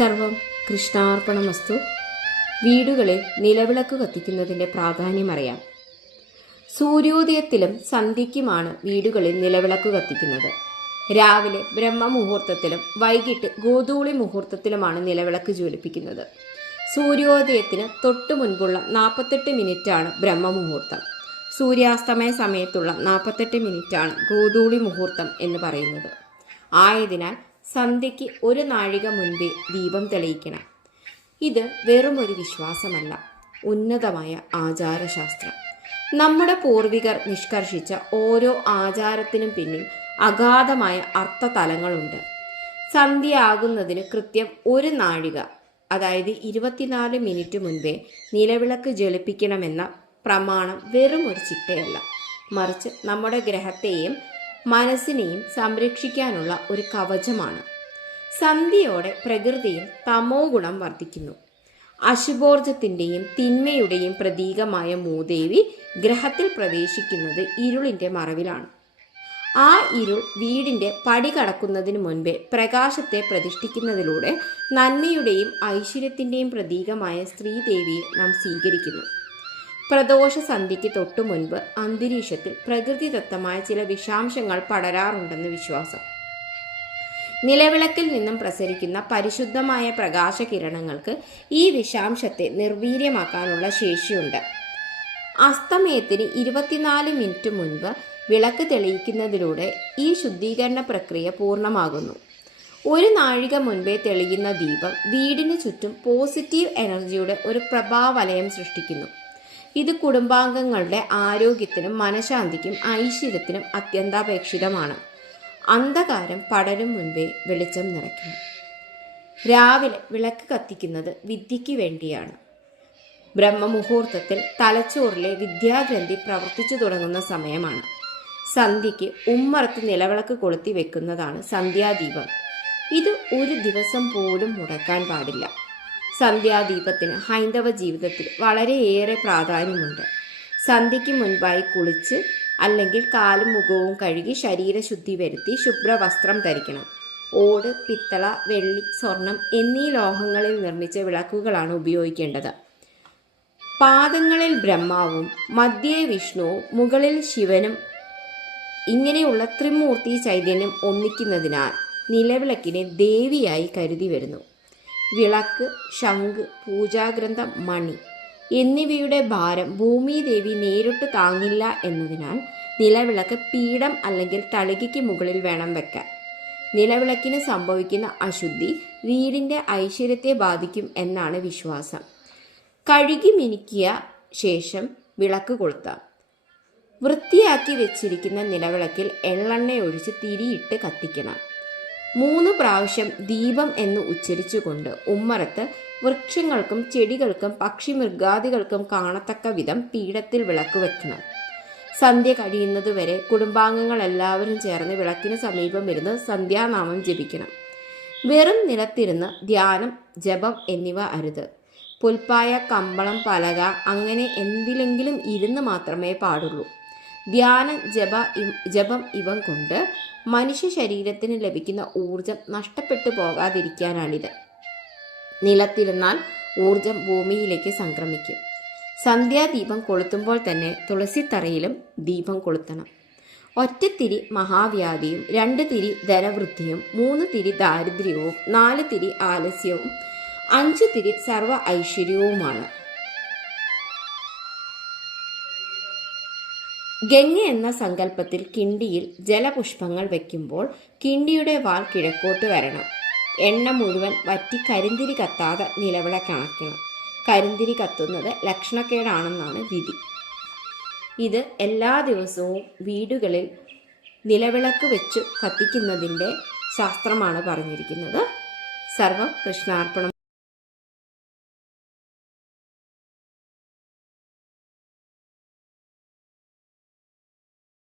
സർവം കൃഷ്ണാർപ്പണമസ്തു. വീടുകളിൽ നിലവിളക്ക് കത്തിക്കുന്നതിൻ്റെ പ്രാധാന്യമറിയാം. സൂര്യോദയത്തിലും സന്ധ്യയ്ക്കുമാണ് വീടുകളിൽ നിലവിളക്ക് കത്തിക്കുന്നത്. രാവിലെ ബ്രഹ്മമുഹൂർത്തത്തിലും വൈകിട്ട് ഗോധൂളി മുഹൂർത്തത്തിലുമാണ് നിലവിളക്ക് ജ്വലിപ്പിക്കുന്നത്. സൂര്യോദയത്തിന് തൊട്ടു മുൻപുള്ള 48 മിനിറ്റാണ് ബ്രഹ്മമുഹൂർത്തം. സൂര്യാസ്തമയ സമയത്തുള്ള 48 മിനിറ്റാണ് ഗോധൂളി മുഹൂർത്തം എന്ന് പറയുന്നത്. ആയതിനാൽ സന്ധ്യയ്ക്ക് 1 നാഴിക മുൻപേ ദീപം തെളിയിക്കണം. ഇത് വെറുമൊരു വിശ്വാസമല്ല, ഉന്നതമായ ആചാരശാസ്ത്രം. നമ്മുടെ പൂർവികർ നിഷ്കർഷിച്ച ഓരോ ആചാരത്തിനും പിന്നിൽ അഗാധമായ അർത്ഥതലങ്ങളുണ്ട്. സന്ധ്യയാകുന്നതിന് കൃത്യം 1 നാഴിക, അതായത് 24 മിനിറ്റ് മുൻപേ നിലവിളക്ക് ജ്വലിപ്പിക്കണമെന്ന പ്രമാണം വെറും ഒരു ചിട്ടയല്ല, മറിച്ച് നമ്മുടെ ഗ്രഹത്തെയും മനസ്സിനെയും സംരക്ഷിക്കാനുള്ള ഒരു കവചമാണ്. സന്ധ്യയോടെ പ്രകൃതിയിൽ തമോ ഗുണം വർദ്ധിക്കുന്നു. അശുഭോർജത്തിൻ്റെയും തിന്മയുടെയും പ്രതീകമായ മൂദേവി ഗ്രഹത്തിൽ പ്രവേശിക്കുന്നത് ഇരുളിൻ്റെ മറവിലാണ്. ആ ഇരുൾ വീടിൻ്റെ പടി കടക്കുന്നതിന് മുൻപേ പ്രകാശത്തെ പ്രതിഷ്ഠിക്കുന്നതിലൂടെ നന്മയുടെയും ഐശ്വര്യത്തിൻ്റെയും പ്രതീകമായ സ്ത്രീദേവിയെ നാം സ്വീകരിക്കുന്നു. പ്രദോഷ സന്ധ്യയ്ക്ക് തൊട്ടു മുൻപ് അന്തരീക്ഷത്തിൽ പ്രകൃതിദത്തമായ ചില വിഷാംശങ്ങൾ പടരാറുണ്ടെന്ന് വിശ്വാസം. നിലവിളക്കിൽ നിന്നും പ്രസരിക്കുന്ന പരിശുദ്ധമായ പ്രകാശകിരണങ്ങൾക്ക് ഈ വിഷാംശത്തെ നിർവീര്യമാക്കാനുള്ള ശേഷിയുണ്ട്. അസ്തമയത്തിന് 24 മിനിറ്റ് മുൻപ് വിളക്ക് തെളിയിക്കുന്നതിലൂടെ ഈ ശുദ്ധീകരണ പ്രക്രിയ പൂർണ്ണമാകുന്നു. 1 നാഴിക മുൻപേ തെളിയുന്ന ദീപം വീടിന് ചുറ്റും പോസിറ്റീവ് എനർജിയുടെ ഒരു പ്രഭാവലയം സൃഷ്ടിക്കുന്നു. ഇത് കുടുംബാംഗങ്ങളുടെ ആരോഗ്യത്തിനും മനഃശാന്തിക്കും ഐശ്വര്യത്തിനും അത്യന്താപേക്ഷിതമാണ്. അന്ധകാരം പടരും മുൻപേ വെളിച്ചം നിറയ്ക്കണം. രാവിലെ വിളക്ക് കത്തിക്കുന്നത് വിദ്യയ്ക്ക് വേണ്ടിയാണ്. ബ്രഹ്മമുഹൂർത്തത്തിൽ തലച്ചോറിലെ വിദ്യാഗ്രന്ഥി പ്രവർത്തിച്ചു തുടങ്ങുന്ന സമയമാണ്. സന്ധ്യയ്ക്ക് ഉമ്മറത്ത് നിലവിളക്ക് കൊളുത്തി വെക്കുന്നതാണ് സന്ധ്യാദീപം. ഇത് ഒരു ദിവസം പോലും മുടക്കാൻ പാടില്ല. സന്ധ്യാദീപത്തിന് ഹൈന്ദവ ജീവിതത്തിൽ വളരെയേറെ പ്രാധാന്യമുണ്ട്. സന്ധ്യയ്ക്ക് മുൻപായി കുളിച്ച് അല്ലെങ്കിൽ കാലും മുഖവും കഴുകി ശരീരശുദ്ധി വരുത്തി ശുഭ്രവസ്ത്രം ധരിക്കണം. ഓട്, പിത്തള, വെള്ളി, സ്വർണം എന്നീ ലോഹങ്ങളിൽ നിർമ്മിച്ച വിളക്കുകളാണ് ഉപയോഗിക്കേണ്ടത്. പാദങ്ങളിൽ ബ്രഹ്മാവും മധ്യേ വിഷ്ണുവും മുകളിൽ ശിവനും ഇങ്ങനെയുള്ള ത്രിമൂർത്തി ചൈതന്യം ഒന്നിക്കുന്നതിനാൽ നിലവിളക്കിനെ ദേവിയായി കരുതി വരുന്നു. വിളക്ക്, ശംഖ്, പൂജാഗ്രന്ഥം, മണി എന്നിവയുടെ ഭാരം ഭൂമിദേവി നേരിട്ട് താങ്ങില്ല എന്നതിനാൽ നിലവിളക്ക് പീഠം അല്ലെങ്കിൽ തളികയ്ക്ക് മുകളിൽ വേണം വെക്കാൻ. നിലവിളക്കിന് സംഭവിക്കുന്ന അശുദ്ധി വീടിൻ്റെ ഐശ്വര്യത്തെ ബാധിക്കും എന്നാണ് വിശ്വാസം. കഴുകി മിനുക്കിയ ശേഷം വിളക്ക് കൊളുത്താം. വൃത്തിയാക്കി വെച്ചിരിക്കുന്ന നിലവിളക്കിൽ എള്ളെണ്ണ ഒഴിച്ച് തിരിയിട്ട് കത്തിക്കണം. 3 പ്രാവശ്യം ദീപം എന്ന് ഉച്ചരിച്ചുകൊണ്ട് ഉമ്മറത്ത് വൃക്ഷങ്ങൾക്കും ചെടികൾക്കും പക്ഷി മൃഗാദികൾക്കും കാണത്തക്ക വിധം പീഠത്തിൽ വിളക്ക് വെക്കണം. സന്ധ്യ കഴിയുന്നതുവരെ കുടുംബാംഗങ്ങൾ എല്ലാവരും ചേർന്ന് വിളക്കിന് സമീപം ഇരുന്ന് സന്ധ്യാനാമം ജപിക്കണം. വെറും നിലത്തിരുന്ന് ധ്യാനം, ജപം എന്നിവ അരുത്. പുൽപ്പായ, കമ്പളം, പലക അങ്ങനെ എന്തിലെങ്കിലും ഇരുന്ന് മാത്രമേ പാടുള്ളൂ. ധ്യാനം, ജപം ഇവ കൊണ്ട് മനുഷ്യ ശരീരത്തിന് ലഭിക്കുന്ന ഊർജം നഷ്ടപ്പെട്ടു പോകാതിരിക്കാനാണിത്. നിലത്തിരുന്നാൽ ഊർജം ഭൂമിയിലേക്ക് സംക്രമിക്കും. സന്ധ്യാദീപം കൊളുത്തുമ്പോൾ തന്നെ തുളസിത്തറയിലും ദീപം കൊളുത്തണം. ഒറ്റത്തിരി മഹാവ്യാധിയും, 2 തിരി ധനവൃദ്ധിയും, 3 തിരി ദാരിദ്ര്യവും, 4 തിരി ആലസ്യവും, 5 തിരി സർവ ഐശ്വര്യവുമാണ്. ഗംഗ എന്ന സങ്കല്പത്തിൽ കിണ്ടിയിൽ ജലപുഷ്പങ്ങൾ വയ്ക്കുമ്പോൾ കിണ്ടിയുടെ വാൽ കിഴക്കോട്ട് വരണം. എണ്ണ മുഴുവൻ വറ്റി കരിന്തിരി കത്താതെ നിലവിളക്ക് അണയ്ക്കണം. കരിന്തിരി കത്തുന്നത് ലക്ഷണക്കേടാണെന്നാണ് വിധി. ഇത് എല്ലാ ദിവസവും വീടുകളിൽ നിലവിളക്ക് വെച്ച് കത്തിക്കുന്നതിൻ്റെ ശാസ്ത്രമാണ് പറഞ്ഞിരിക്കുന്നത്. സർവം കൃഷ്ണാർപ്പണം.